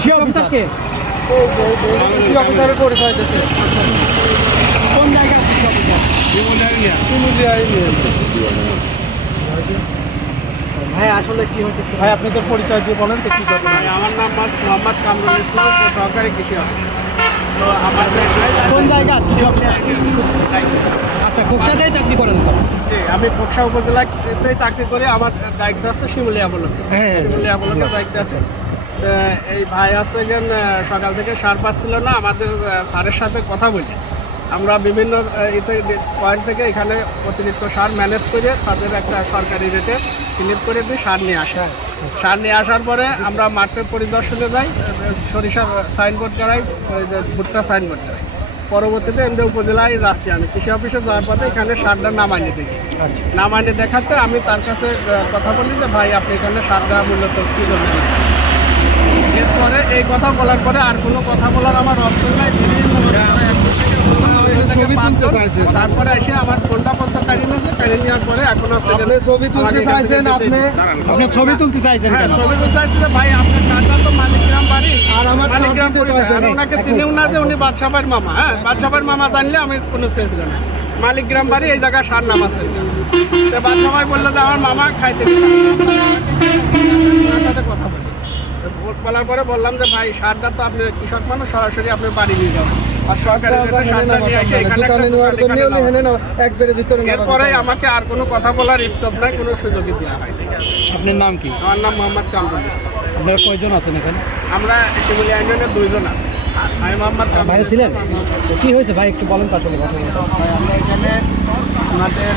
কৃষি অফিসারকে কৃষি অফিসারের পরিচয় দিয়েছে কোন জায়গার কৃষি অফিসার? ভাই আসলে কি হচ্ছে ভাই আপনি তো পরিচয় দিয়ে বলেন তো কি আমার নাম মোহাম্মদ- মোহাম্মদ কামরুল ইসলাম সহকারী কৃষি অফিসার। তো আমার কোন জায়গা কৃষি অফিসার? আচ্ছা কোকসাতেই চাকরি করেন তো? জি, আমি পোকসা উপজেলায় চাকরি করি। আমার দায়িত্ব আছে শিমুলিয়া ব্লকে। হ্যাঁ, হ্যাঁ। শিমুলিয়া ব্লকে দায়িত্ব আছে। এই ভাই আছে সকাল থেকে সার পাচ্ছিল না আমাদের আহ, স্যারের সাথে কথা বলি। আমরা বিভিন্ন ইতে পয়েন্ট থেকে এখানে অতিরিক্ত সার ম্যানেজ করে তাদের একটা সরকারি রেটে সিলেক্ট করে দিই সার নিয়ে আসে। সার নিয়ে আসার পরে আমরা মাঠের পরিদর্শনে যাই সরিষার সাইনবোর্ড করাই ভুট্টা সাইনবোর্ড করাই। পরবর্তীতে এমনি উপজেলায় যাচ্ছি আমি। কৃষি অফিসে যাওয়ার পথে এখানে সারটা নামাইনি দেখি নামাইনি দেখাতে আমি তার কাছে কথা বলি যে ভাই আপনি এখানে সারটা মূলত কী জন্য দিলেন? এরপরে এই কথা বলার পরে আর কোনো কথা বলার আমার অপশন নাই। বিভিন্ন লোকেরা একজন থেকে অন্য থেকে পাঁচজন, তারপরে এসে আমার ফোনটা পর্যন্ত কাড়ি নিয়েছে কাড়ি নেওয়ার পরে এখন আপনি ছবি তুলতে আমাকে এখান থেকে চাইছেন আপনি আপনি ছবি তুলতে চাইছেন হ্যাঁ ছবি তুলতে চাইছি ভাই আপনার টাকা তো মালিকগ্রাম বাড়ি। আর আমার মালিকগ্রাম পরিচয়। চাইছেন। ওনাকে চিনিও না যে উনি মামা। হ্যাঁ মামা জানলে আমি কোনো না। মালিকগ্রাম বাড়ি এই জায়গায় সার নাম আছে। তো বাদশাহ বলল যে আমার মামা খাইতে সাথে কথা বলি। বলার পরে বললাম যে ভাই সারটা তো আপনি কৃষক মানুষ সরাসরি আপনি বাড়ি নিয়ে যাবেন। আর এরপরে আমাকে আর কোনো কথা বলার স্কোপ নাই কোনো সুযোগই দেওয়া হয় আপনার নাম কি? আমার নাম মোহাম্মদ কামরুল ইসলাম। আপনারা কয়জন আছেন এখানে? আমরা শিমুলিয়া ইউনিয়নের দুইজন আছি। আমি মোহাম্মদ কামরুল ছিলেন? কি হয়েছে? ভাই একটু বলেন তো আসলে আমরা এখানে আমাদের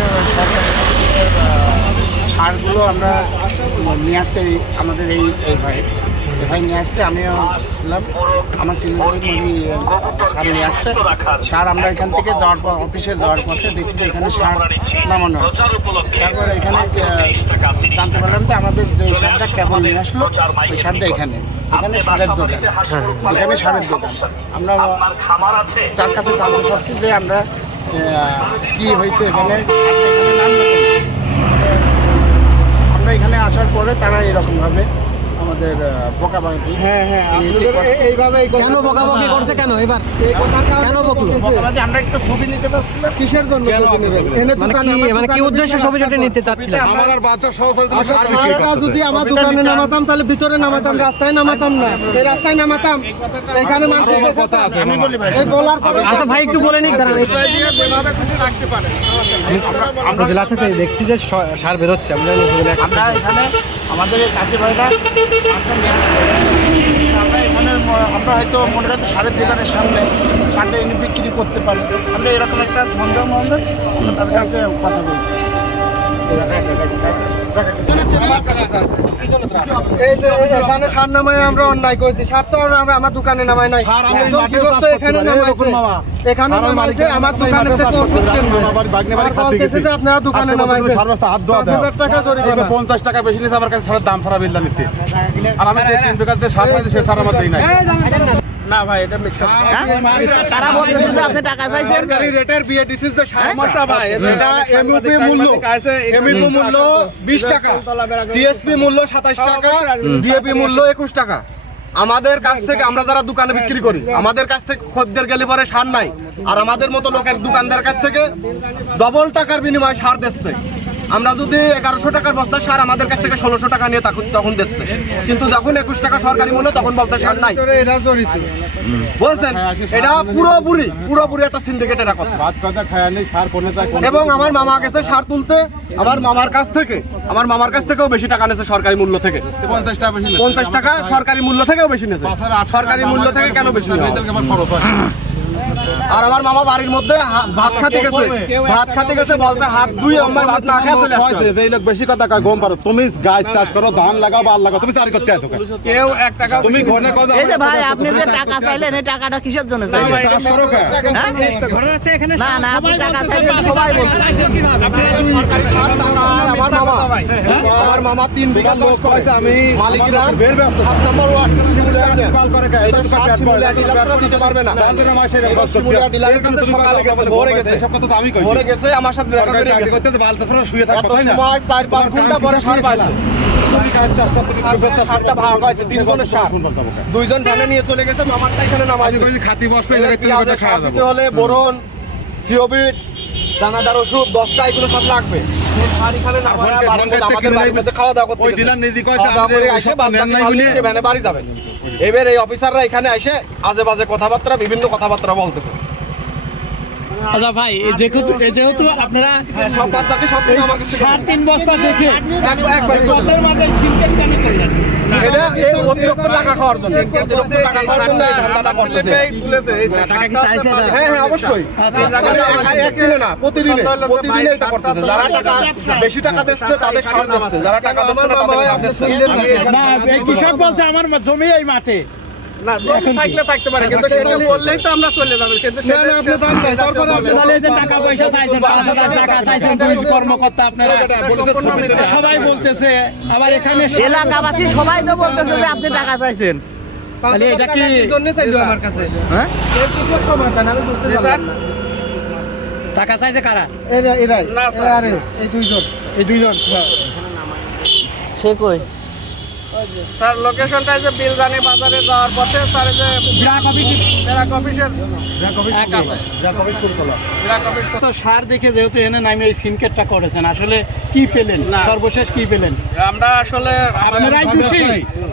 সারগুলো আমরা নিয়ে আসছে আমাদের এই এই ভাই। এই ভাই নিয়ে আসছে, আমিও ছিলাম। আমার উনি সার নিয়ে আসছে। সার আমরা এখান থেকে যাওয়ার পর অফিসে যাওয়ার পথে দেখি যে এখানে সার নামানো তারপরে এখানে জানতে পারলাম যে আমাদের যে সারটা কেবল নিয়ে আসলো, ওই সারটা এখানে। এখানে সারের দোকান। এখানে সারের দোকান। আমরা তার কাছে জানতে পারছি যে আমরা কি হয়েছে এখানে। আমরা এখানে আসার পরে তারা এরকমভাবে আমাদের হ্যাঁ হ্যাঁ এইভাবে কেন বকাবকি করছে কেন? এবার কেন বকলো? আমরা একটা ছবি নিতে পারছিলাম। কিসের জন্য এনে মানে কি মানে উদ্দেশ্যে ছবিটা নিতে চাচ্ছিলেন আমার আর আচ্ছা, যদি আমার দোকানে নামাতাম তাহলে ভিতরে নামাতাম রাস্তায় নামাতাম না। এই রাস্তায় নামাতাম। এখানে মানুষের কথা আছে। আমি বলি ভাই। এই বলার আচ্ছা ভাই একটু বলে নিক দাঁড়ান। রাখতে আমরা জেলা থেকে দেখছি যে সার বেরোচ্ছে। আমরা এখানে আমাদের এই চাষি ভাইরা। আমরা এখানে, আমরা হয়তো মনে রাখতে সারের দোকানের সামনে সারটা এনে বিক্রি করতে পারি। আমরা এরকম একটা সন্দেহ মহলে আমরা তার কাছে কথা বলছি। এই যে এখানে সার নামায় আমরা অন্যায় করেছি। সার তো আর আমরা আমার দোকানে নামাই নাই। এখানে নামাইছে। এখানে নামাইছে আমার দোকানে থেকে ওষুধ কিনবে। যে আপনারা দোকানে নামাইছেন পাঁচ হাজার টাকা জরিমানা পঞ্চাশ টাকা বেশি নিতে আমার কাছে সারের দাম সারা বিল্লা নিতে। আর আমি যে তিন বিঘাতে সার পাইছি সে সার আমার দেই নাই। না ভাই এটা মিথ্যা তারা বলতেছে যে আপনি টাকা চাইছেন। রেটের বিয়ে ডিসিস যে সমস্যা ভাই এটা এমইপি মূল্য এমইপি মূল্য বিশ টাকা টিএসপি মূল্য সাতাশ টাকা ডিএপি মূল্য একুশ টাকা। আমাদের কাছ থেকে আমরা যারা দোকানে বিক্রি করি আমাদের কাছ থেকে খদ্দের গেলে পরে সার নাই আর আমাদের মতো লোকের দোকানদার কাছ থেকে ডবল টাকার বিনিময়ে সার দিচ্ছে। আমরা যদি এগারোশো টাকার বস্তা সার আমাদের কাছ থেকে ষোলোশো টাকা নিয়ে তখন তখন দিচ্ছে কিন্তু যখন একুশ টাকা সরকারি মূল্য তখন বলতে সার নাই। বুঝছেন? এটা পুরোপুরি পুরোপুরি একটা সিন্ডিকেটের কথা। ভাত কথা খায়া নেই সার কোনে চাই কোনে এবং আমার মামা গেছে সার তুলতে আমার মামার কাছ থেকে আমার মামার কাছ থেকেও বেশি টাকা নেছে সরকারি মূল্য থেকে। পঞ্চাশ টাকা পঞ্চাশ টাকা সরকারি মূল্য থেকেও বেশি নেছে সরকারি মূল্য থেকে কেন বেশি হয়। আর আমার মামা বাড়ির মধ্যে ভাত খাতে গেছে। ভাত খাতে গেছে বলছে হাত ধুয়ে আমার ভাত না খেয়ে চলে হবে। যে লোক বেশি কথা কয় গম পারো তুমি গাছ চাষ করো ধান লাগাও বাল লাগাও তুমি চারি করতে আছো? কেউ এক টাকা তুমি ঘনে কথা এই যে ভাই আপনি যে টাকা চাইলেন এই টাকাটা কিসের জন্য চাইলেন? চাষ করো কেন? না না আপনি টাকা চাইলেন সবাই বলছে। আপনি সরকারি সার টাকা আর আমার মামা। আমার মামা তিন বিঘা চাষ করেছে আমি মালিকরা বের ব্যস্ত। সাত নম্বর ওয়ার্ড শিমুলিয়া? এটা পেট শিমুলিয়া দিতে পারবে না জানতে না কাছে সকালে গেছে, ভোরে গেছে। কথা তো আমি কই। ভরে গেছে আমার সাথে দেখা করে গেছে। করতে শুয়ে তাই না? সময় ঘণ্টা পরে সার পাইছে? দুইজন ঢালে নিয়ে চলে গেছে মামারটা এখানে খাতি বসবে পেঁয়াজের সার দিতে হলে বোরন থিওবিট দানাদার ওষুধ দশটা এগুলো সব লাগবে। এবার এই অফিসাররা এখানে এসে আজে বাজে কথাবার্তা বিভিন্ন কথাবার্তা বলতেছে। আচ্ছা ভাই যেহেতু যেহেতু আপনারা হ্যাঁ, সব বাদ বাকি সব তিন বস্তা দেখে একবার- মাথায় সিনকেট কেন করলেন এটা এই অতিরিক্ত টাকা খাওয়ার জন্য অতিরিক্ত টাকা খাওয়ার জন্য এই ধান্দাটা করতেছে তুলেছে। এই টাকা কি চাইছে না? হ্যাঁ হ্যাঁ অবশ্যই। এক- একদিনে না প্রতিদিনে প্রতিদিনে এটা করতেছে। যারা টাকা বেশি টাকা দিচ্ছে তাদের সার দিচ্ছে। যারা টাকা দিচ্ছে না তাদের সার দিচ্ছে। আমি এখানে- না এই কৃষক বলছে আমার জমি এই মাঠে। না জমি থাকলে থাকতে পারে কিন্তু সেটা বললেই তো আমরা চলে যাব কিন্তু সেটা- তাহলে যে টাকা পয়সা চাইছেন টাকা চাইছেন দুই কর্মকর্তা আপনারা। সবাই বলতেছে আবার এখানে এলাকাবাসী সবাই তো বলতেছে যে আপনি টাকা চাইছেন। তাহলে এটা কি? হ্যাঁ? জি স্যার টাকা চাইছে কারা? না স্যার। এই দুইজন। সে কই? স্যার লোকেশনটা যে বিলজানি বাজারে যাওয়ার পথে স্যার যে ব্রাক অফিস ব্রাক অফিসের এক আছে। ব্রাক অফিস তো সার দেখে যেহেতু এনে নামে এই সিনকেটটা করেছেন আসলে কি পেলেন? সর্বশেষ কি পেলেন? আমরা আসলে আপনারাই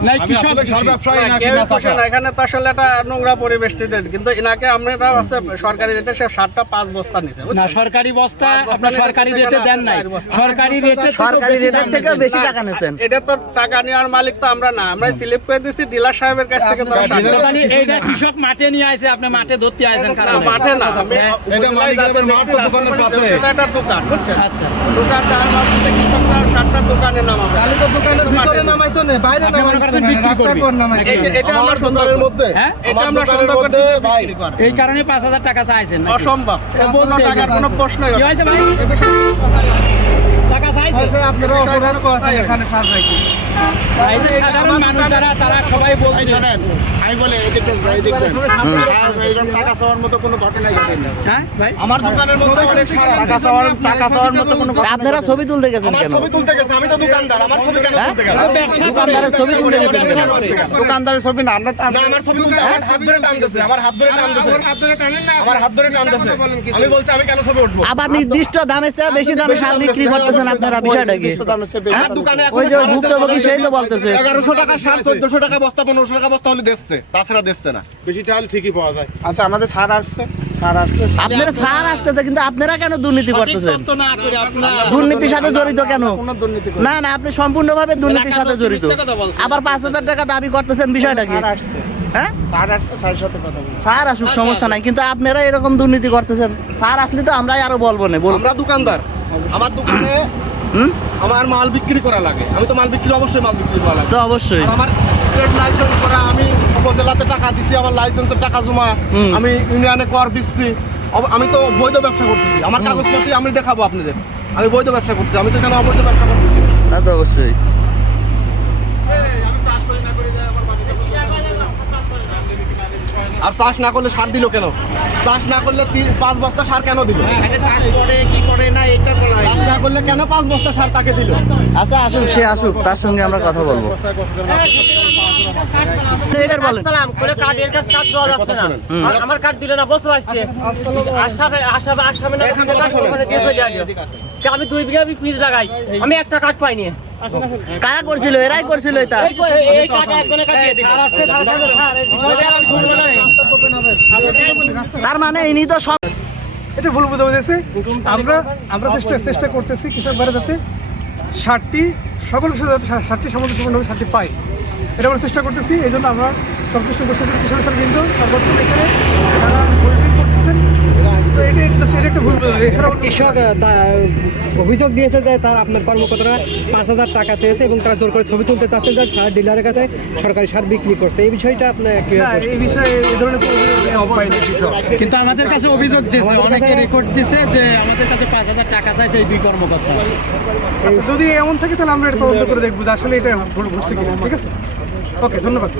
নাই কৃষক ব্যবসায়ী। না, নাকি না খুশি না। এখানে তো আসলে একটা নোংরা পরিবেশ দিতেন। কিন্তু এনাকে আমরা আছে সরকারি রেটে সে সাতটা পাঁচ বস্তা নিছে না সরকারি বস্তা আপনি সরকারি রেটে দেন নাই। সরকারি রেটে সরকারি রেটের থেকেও বেশি টাকা নিয়েছেন। এটা তো টাকা নেওয়ার মালিক তো আমরা না আমরা স্লিপ করে দিছি ডিলার সাহেবের কাছ থেকে এইটা কৃষক মাঠে নিয়ে আসে আপনি মাঠে ধরতে আসেন কারণ। মাঠে না হ্যাঁ, এটা মালিকের মাঠ তো দোকানের রাস্তার পাশে। মধ্যে, সেটা একটা দোকান বুঝছেন? আচ্ছা। দোকান দেওয়ার মাধ্যমে কৃষকরা সারটা দোকানে নামাবে। তাহলে তো দোকানের ভিতরে নামাই আপনি করছেন বিক্রি করবি। এটা আমরা আমার মধ্যে হ্যাঁ? এটা আমরা। এই কারণে পাঁচ হাজার টাকা চাইছেন অসম্ভব। টাকার কোনো প্রশ্নই কি হয়েছে ভাই? এখানে হ্যাঁ ভাই। আমার দোকানের মধ্যে অনেক সার আছে। টাকা চাওয়ার টাকা চাওয়ার মতো কোনো আপনারা ছবি তুলতে গেছেন ছবি তুলতে গেছে আমি তো দোকানদার আমার ছবি কেন তুলতে গেছে? দোকানদারের ছবি তুলতে গেছেন দোকানদারের ছবি না আমরা আমার ছবি তুলতে আমার হাত ধরে টানতেছে আমার হাত ধরে টানতেছে। আমার হাত ধরে টানেন না আমার হাত ধরে টানতেছে। আমি বলছি আমি কেন ছবি উঠবো? আবার নির্দিষ্ট চেয়ে বেশি দামে সার বিক্রি করতেছেন আপনারা? বিষয়টা কি? আমার দোকানে এখন ওই যে ভুক্তভোগী সেই তো বলতেছে। এগারোশো টাকা সার চোদ্দশো টাকা বস্তা পনেরোশো টাকা বস্তা হলে দিচ্ছে। তাছাড়া দিচ্ছে না। বেশি টাকা হলে ঠিকই পাওয়া যায়। আচ্ছা আমাদের সার আসছে আপনারা সার আসতেছে কিন্তু আপনারা কেন দুর্নীতি করতেছেন? তত্ত্ব না করে আপনার দুর্নীতির সাথে জড়িত কেন? কোনো দুর্নীতি করে না না আপনি সম্পূর্ণভাবে দুর্নীতির সাথে জড়িত। মিথ্যা কথা বলছেন। আবার পাঁচ হাজার টাকা দাবি করতেছেন বিষয়টা কি? হ্যাঁ? স্যার আসুক সমস্যা নাই কিন্তু আপনারা এরকম দুর্নীতি করতেছেন। স্যার আসলে তো আমরাই আরও বলব না আমরা দোকানদার। আমার দোকানে হুম? আমার মাল বিক্রি করা লাগে। আমি তো মাল বিক্রি অবশ্যই মাল বিক্রি করা লাগে। তো অবশ্যই। আমার ট্রেড লাইসেন্স করা আমি উপজেলাতে টাকা দিছি আমার লাইসেন্সের টাকা জমা আমি ইউনিয়নে কর দিচ্ছি। আমি তো বৈধ ব্যবসা করতেছি। আমার কাগজপত্র আমি দেখাবো আপনাদের। আমি বৈধ ব্যবসা করতেছি আমি তো এখানে অবৈধ ব্যবসা করতেছি। না। তা তো অবশ্যই। আর চাষ না করলে সার দিল কেন? চাষ না করলে তিন- পাঁচ বস্তা সার কেন দিল চাষ করে কি করে না এটা বলা না করলে কেন পাঁচ বস্তা সার তাকে দিল আচ্ছা আসুক সে আসুক তার সঙ্গে আমরা কথা বলব। আমার কার্ড দিলে না বসো আমি দুই বিঘা আমি ফিজ লাগাই। আমি একটা কাঠ পাইনি। কারা করছিল? এরাই করছিল এটা। তার মানে ইনি তো সব এটা ভুল বোঝা বুঝেছে আমরা আমরা চেষ্টা চেষ্টা করতেছি কৃষক ভাইরা যাতে ষাটটি সকল কৃষক যাতে ষাটটি সমাধানভাবে ষাটটি পায়। এটা আমরা চেষ্টা করতেছি এই জন্য আমরা সন্তুষ্ট করছি কৃষক কিন্তু সর্বত্র এখানে তারা মনিটরিং করতেছেন তো এটা এটা- এটা একটা ভুল বোঝা এছাড়াও কৃষক অভিযোগ দিয়েছে যে তার আপনার কর্মকর্তারা পাঁচ হাজার টাকা চেয়েছে এবং তারা জোর করে ছবি তুলতে চাচ্ছে যে সার ডিলারের কাছে সরকারি সার বিক্রি করছে। এই বিষয়টা আপনার এই বিষয়ে এই ধরনের কিন্তু আমাদের কাছে অভিযোগ দিয়েছে অনেকে রেকর্ড দিছে যে আমাদের কাছে পাঁচ হাজার টাকা চাইছে এই দুই কর্মকর্তা। আচ্ছা, যদি এমন থাকে তাহলে আমরা এটা তদন্ত করে দেখব যে আসলে এটা ঘটছে কিনা ঠিক আছে? ওকে ধন্যবাদ।